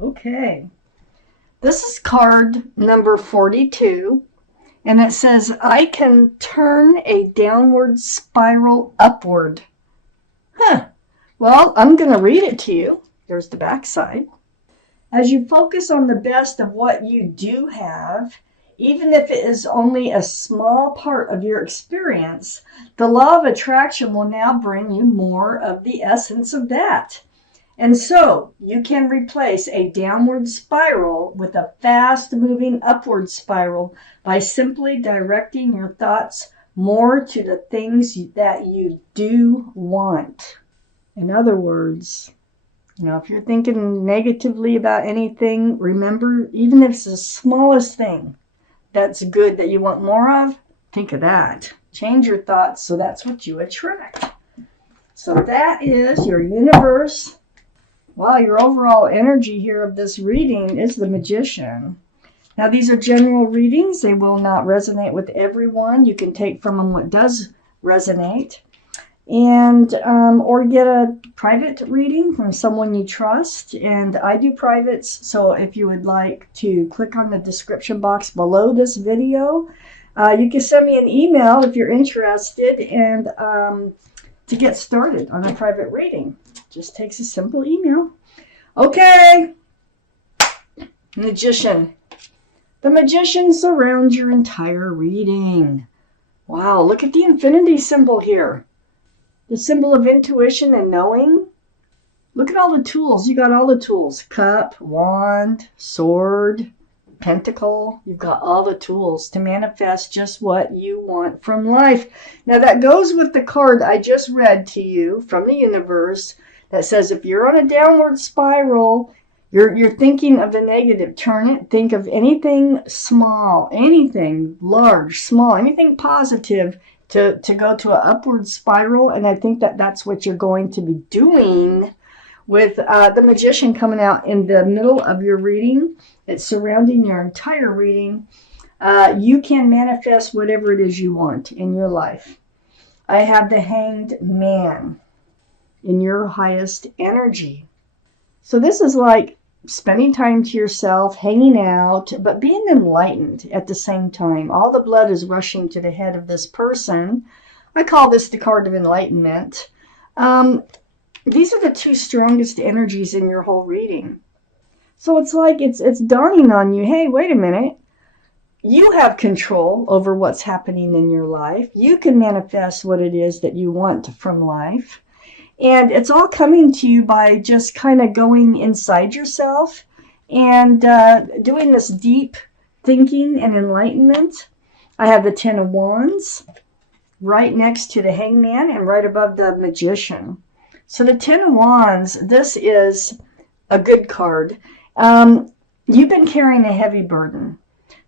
Okay. This is card number 42, and it says, I can turn a downward spiral upward. Huh. Well, I'm going to read it to you. There's the back side. As you focus on the best of what you do have, even if it is only a small part of your experience, the law of attraction will now bring you more of the essence of that. And so you can replace a downward spiral with a fast-moving upward spiral by simply directing your thoughts more to the things that you do want. In other words, if you're thinking negatively about anything, remember, even if it's the smallest thing that's good that you want more of, think of that. Change your thoughts so that's what you attract. So that is your universe. Well, your overall energy here of this reading is the Magician. Now, these are general readings. They will not resonate with everyone. You can take from them what does resonate. And or get a private reading from someone you trust. And I do privates, so if you would like to click on the description box below this video, you can send me an email if you're interested and to get started on a private reading. Just takes a simple email. Okay. Magician. The Magician surrounds your entire reading. Wow, look at the infinity symbol here. The symbol of intuition and knowing. Look at all the tools. You got all the tools. Cup, wand, sword, pentacle. You've got all the tools to manifest just what you want from life. Now that goes with the card I just read to you from the universe that says if you're on a downward spiral, you're thinking of the negative. Turn it. Think of anything small, anything large, small, anything positive to go to an upward spiral. And I think that's what you're going to be doing with the Magician coming out in the middle of your reading. It's surrounding your entire reading. You can manifest whatever it is you want in your life. I have the Hanged Man in your highest energy. So this is like spending time to yourself, hanging out, but being enlightened at the same time. All the blood is rushing to the head of this person. I call this the card of enlightenment. These are the two strongest energies in your whole reading. So it's like it's dawning on you, hey, wait a minute. You have control over what's happening in your life. You can manifest what it is that you want from life. And it's all coming to you by just kind of going inside yourself and doing this deep thinking and enlightenment. I have the Ten of Wands right next to the Hangman and right above the Magician. So the Ten of Wands, this is a good card. You've been carrying a heavy burden.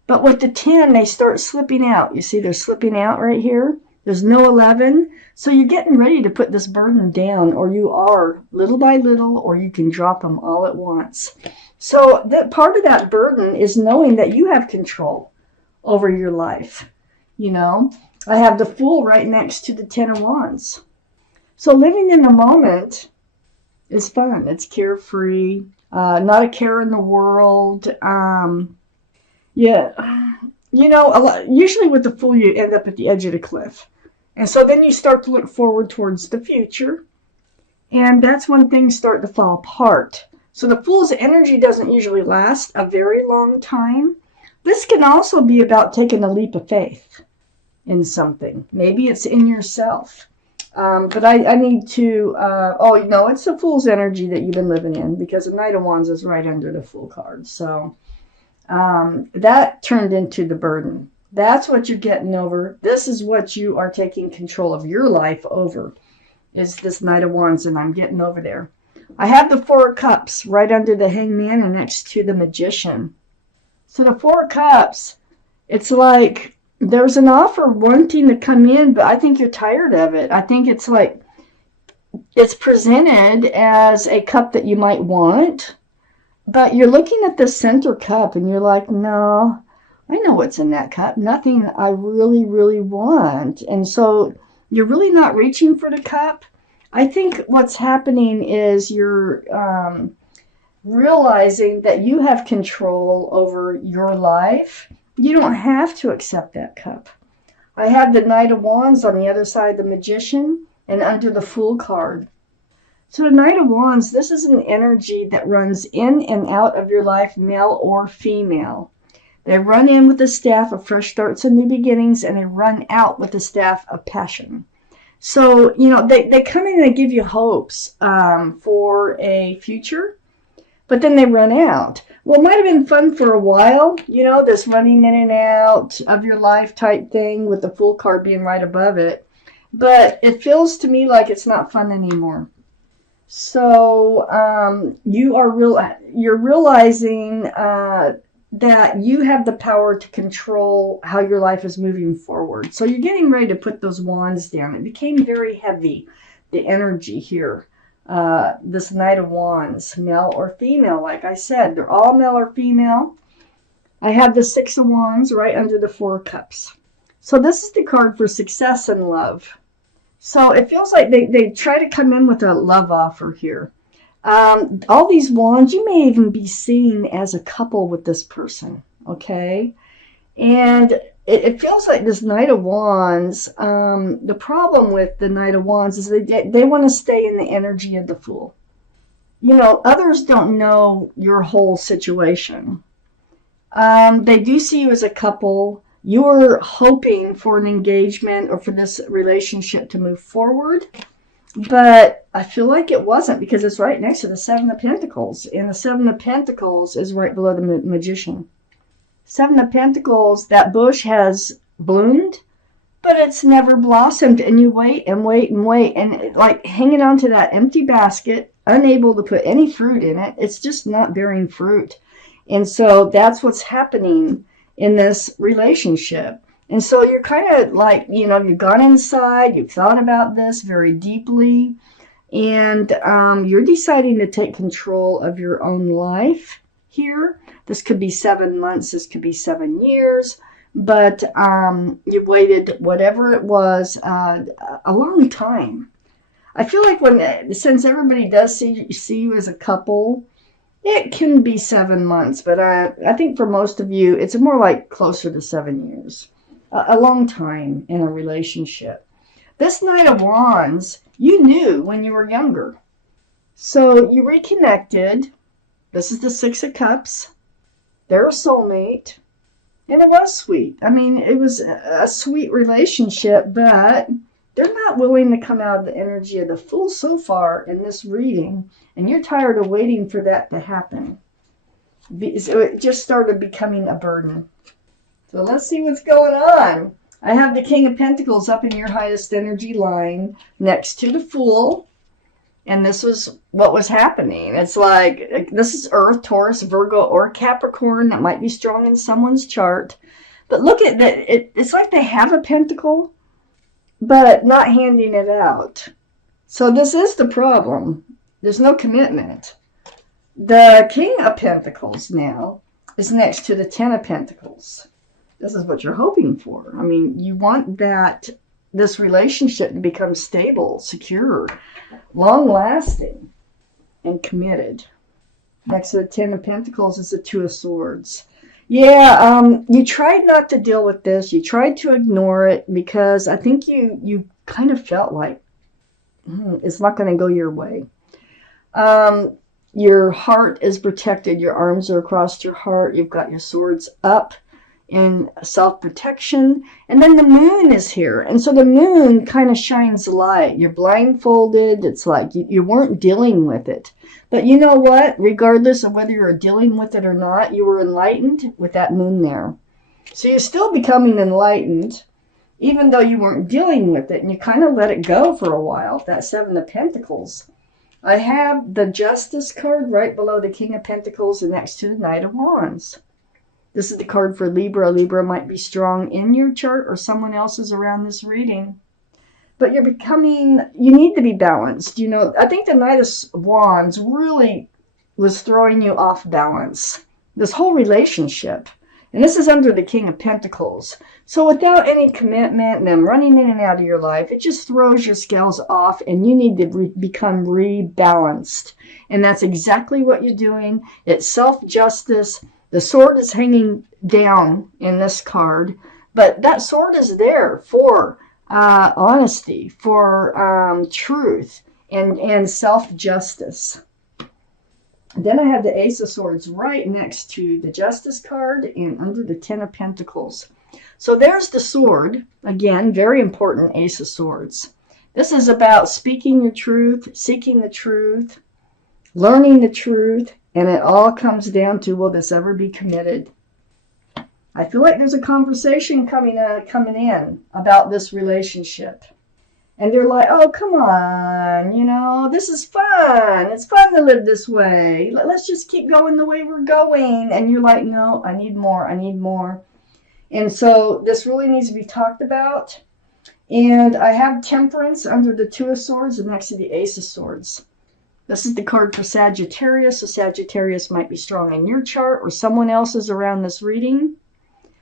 But with the 10, they start slipping out. You see they're slipping out right here. There's no 11. So you're getting ready to put this burden down, or you are, little by little, or you can drop them all at once. So that part of that burden is knowing that you have control over your life. I have the Fool right next to the Ten of Wands. So living in the moment is fun. It's carefree, not a care in the world. Usually with the Fool, you end up at the edge of the cliff. And so then you start to look forward towards the future. And that's when things start to fall apart. So the Fool's energy doesn't usually last a very long time. This can also be about taking a leap of faith in something. Maybe it's in yourself. But I need to, it's the Fool's energy that you've been living in, because the Knight of Wands is right under the Fool card. So that turned into the burden. That's what you're getting over. This is what you are taking control of your life over, is this Knight of Wands, and I'm getting over there. I have the Four of Cups right under the Hangman and next to the Magician. So the Four of Cups, it's like there's an offer wanting to come in, but I think you're tired of it. I think it's like it's presented as a cup that you might want, but you're looking at the center cup and you're like, no, I know what's in that cup. Nothing I really, really want. And so you're really not reaching for the cup. I think what's happening is you're realizing that you have control over your life. You don't have to accept that cup. I have the Knight of Wands on the other side of the Magician and under the Fool card. So the Knight of Wands, this is an energy that runs in and out of your life, male or female. They run in with the staff of fresh starts and new beginnings, and they run out with the staff of passion. So, they come in and give you hopes for a future, but then they run out. Well, it might have been fun for a while, this running in and out of your life type thing with the Fool card being right above it. But it feels to me like it's not fun anymore. So you're realizing that you have the power to control how your life is moving forward. So you're getting ready to put those wands down. It became very heavy, the energy here. This Knight of Wands, male or female, like I said, they're all male or female. I have the Six of Wands right under the Four Cups. So this is the card for success and love. So it feels like they try to come in with a love offer here. All these wands, you may even be seen as a couple with this person, okay? And it feels like this Knight of Wands, the problem with the Knight of Wands is they want to stay in the energy of the Fool. Others don't know your whole situation. They do see you as a couple. You're hoping for an engagement or for this relationship to move forward. But I feel like it wasn't, because it's right next to the Seven of Pentacles. And the Seven of Pentacles is right below the Magician. Seven of Pentacles, that bush has bloomed, but it's never blossomed. And you wait and wait and wait. And like hanging on to that empty basket, unable to put any fruit in it. It's just not bearing fruit. And so that's what's happening in this relationship. And so you're kind of like, you've gone inside, you've thought about this very deeply, and you're deciding to take control of your own life here. This could be 7 months, this could be 7 years, but you've waited, whatever it was, a long time. I feel like since everybody does see you as a couple, it can be 7 months, but I think for most of you, it's more like closer to 7 years. A long time in a relationship. This Knight of Wands, you knew when you were younger. So you reconnected. This is the Six of Cups. They're a soulmate. And it was sweet. I mean, it was a sweet relationship, but they're not willing to come out of the energy of the Fool so far in this reading. And you're tired of waiting for that to happen. So it just started becoming a burden. So let's see what's going on. I have the King of Pentacles up in your highest energy line next to the Fool. And this was what was happening. It's like, this is Earth, Taurus, Virgo, or Capricorn. That might be strong in someone's chart. But look at that. It's like they have a pentacle, but not handing it out. So this is the problem. There's no commitment. The King of Pentacles now is next to the Ten of Pentacles. This is what you're hoping for. I mean, you want this relationship to become stable, secure, long-lasting, and committed. Next to the Ten of Pentacles is the Two of Swords. Yeah, you tried not to deal with this. You tried to ignore it because I think you kind of felt like it's not going to go your way. Your heart is protected. Your arms are across your heart. You've got your swords up in self-protection. And then the moon is here. And so the moon kind of shines light. You're blindfolded. It's like you weren't dealing with it. But you know what? Regardless of whether you're dealing with it or not, you were enlightened with that moon there. So you're still becoming enlightened, even though you weren't dealing with it. And you kind of let it go for a while. That Seven of Pentacles. I have the Justice card right below the King of Pentacles and next to the Knight of Wands. This is the card for Libra. Libra might be strong in your chart or someone else's around this reading. But you need to be balanced. I think the Knight of Wands really was throwing you off balance. This whole relationship. And this is under the King of Pentacles. So without any commitment and them running in and out of your life, it just throws your scales off and you need to become rebalanced. And that's exactly what you're doing. It's self-justice. The sword is hanging down in this card, but that sword is there for honesty, for truth, and self-justice. Then I have the Ace of Swords right next to the Justice card and under the Ten of Pentacles. So there's the sword. Again, very important, Ace of Swords. This is about speaking your truth, seeking the truth, learning the truth, and it all comes down to, will this ever be committed? I feel like there's a conversation coming in about this relationship. And they're like, oh, come on, you know, this is fun. It's fun to live this way. Let's just keep going the way we're going. And you're like, no, I need more. I need more. And so this really needs to be talked about. And I have Temperance under the Two of Swords and next to the Ace of Swords. This is the card for Sagittarius. So Sagittarius might be strong in your chart or someone else's around this reading.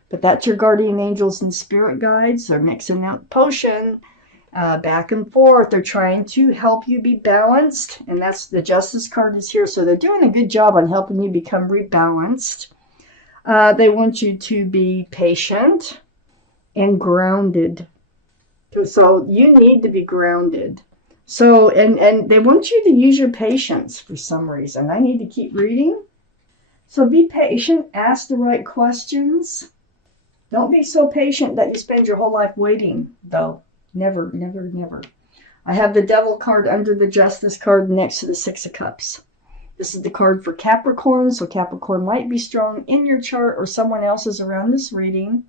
But that's your guardian angels and spirit guides. They're mixing out potion. Back and forth. They're trying to help you be balanced, and that's the Justice card is here. So they're doing a good job on helping you become rebalanced. They want you to be patient and grounded. So you need to be grounded. So, and they want you to use your patience for some reason. I need to keep reading. So be patient. Ask the right questions. Don't be so patient that you spend your whole life waiting, though. Never, never, never. I have the Devil card under the Justice card next to the Six of Cups. This is the card for Capricorn, so Capricorn might be strong in your chart or someone else's around this reading.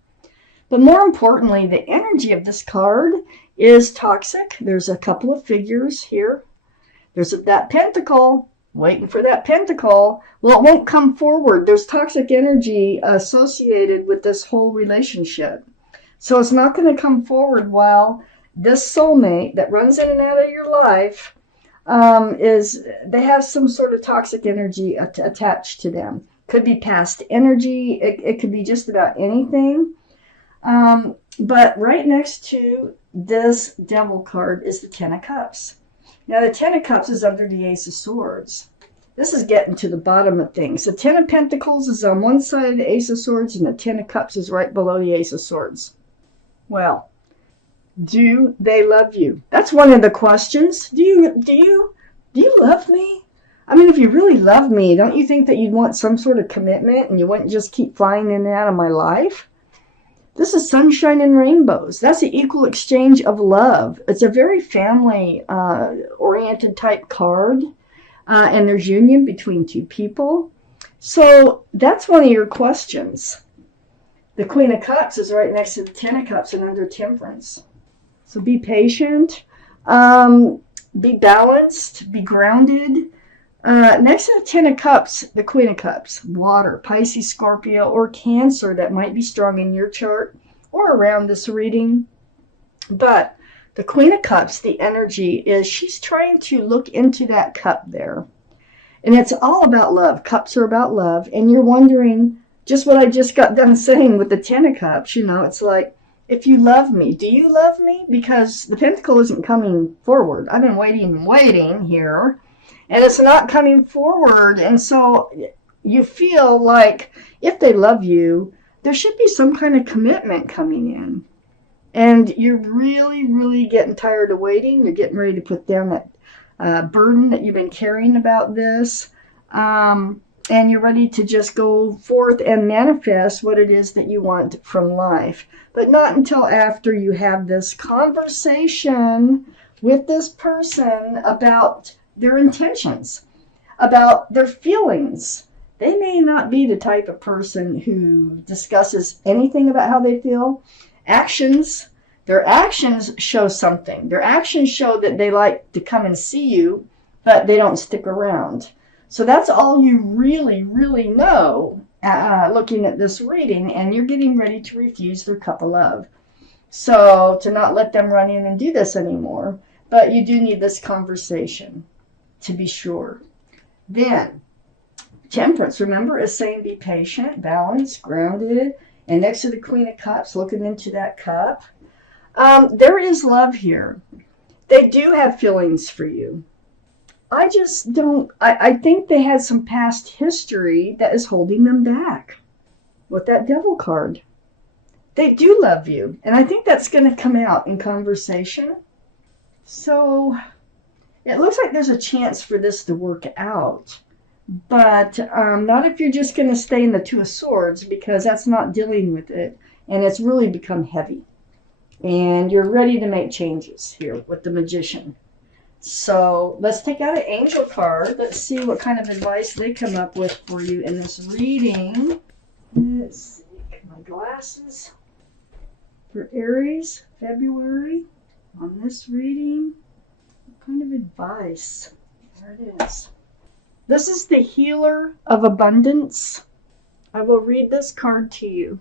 But more importantly, the energy of this card is toxic. There's a couple of figures here. There's that pentacle, waiting for that pentacle. Well, it won't come forward. There's toxic energy associated with this whole relationship. So it's not going to come forward while this soulmate that runs in and out of your life they have some sort of toxic energy attached to them. Could be past energy. It could be just about anything. But right next to this Devil card is the Ten of Cups. Now the Ten of Cups is under the Ace of Swords. This is getting to the bottom of things. The Ten of Pentacles is on one side of the Ace of Swords, and the Ten of Cups is right below the Ace of Swords. Well, do they love you? That's one of the questions. Do you love me? I mean, if you really love me, don't you think that you'd want some sort of commitment and you wouldn't just keep flying in and out of my life? This is sunshine and rainbows. That's the equal exchange of love. It's a very family oriented type card. And there's union between two people. So that's one of your questions. The Queen of Cups is right next to the Ten of Cups and under Temperance. So be patient, be balanced, be grounded. Next to the Ten of Cups, the Queen of Cups, water, Pisces, Scorpio, or Cancer that might be strong in your chart or around this reading. But the Queen of Cups, the energy is she's trying to look into that cup there. And it's all about love. Cups are about love. And you're wondering, just what I just got done saying with the Ten of Cups, you know, it's like, if you love me, do you love me? Because the pentacle isn't coming forward. I've been waiting here, and it's not coming forward. And so you feel like if they love you, there should be some kind of commitment coming in. And you're really, really getting tired of waiting. You're getting ready to put down that burden that you've been carrying about this. And you're ready to just go forth and manifest what it is that you want from life. But not until after you have this conversation with this person about their intentions, about their feelings. They may not be the type of person who discusses anything about how they feel. Their actions show something. Their actions show that they like to come and see you, but they don't stick around. So that's all you really, really know looking at this reading, and you're getting ready to refuse their cup of love. So to not let them run in and do this anymore, but you do need this conversation to be sure. Then, Temperance, remember, is saying be patient, balanced, grounded, and next to the Queen of Cups, looking into that cup. There is love here. They do have feelings for you. I just don't, I think they had some past history that is holding them back with that Devil card. They do love you, and I think that's going to come out in conversation. So it looks like there's a chance for this to work out, but not if you're just going to stay in the Two of Swords, because that's not dealing with it, and it's really become heavy. And you're ready to make changes here with the Magician. So let's take out an angel card. Let's see what kind of advice they come up with for you in this reading. Let's see, get my glasses. For Aries, February, on this reading, what kind of advice? There it is. This is the Healer of Abundance. I will read this card to you.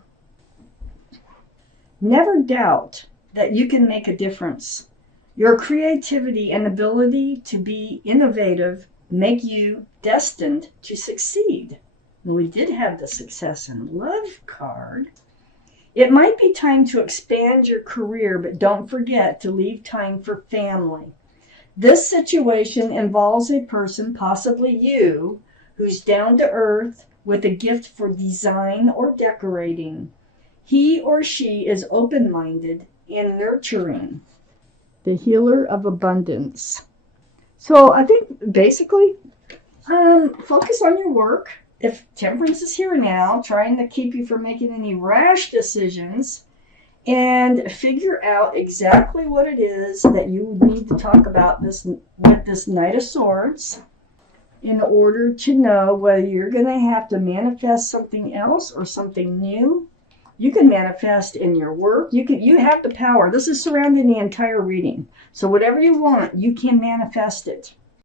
Never doubt that you can make a difference. Your creativity and ability to be innovative make you destined to succeed. Well, we did have the Success in Love card. It might be time to expand your career, but don't forget to leave time for family. This situation involves a person, possibly you, who's down to earth with a gift for design or decorating. He or she is open-minded and nurturing. The Healer of Abundance. So I think basically, focus on your work. If Temperance is here now, trying to keep you from making any rash decisions, and figure out exactly what it is that you need to talk about with this Knight of Swords in order to know whether you're going to have to manifest something else or something new. You can manifest in your work. You have the power. This is surrounding the entire reading. So whatever you want, you can manifest it.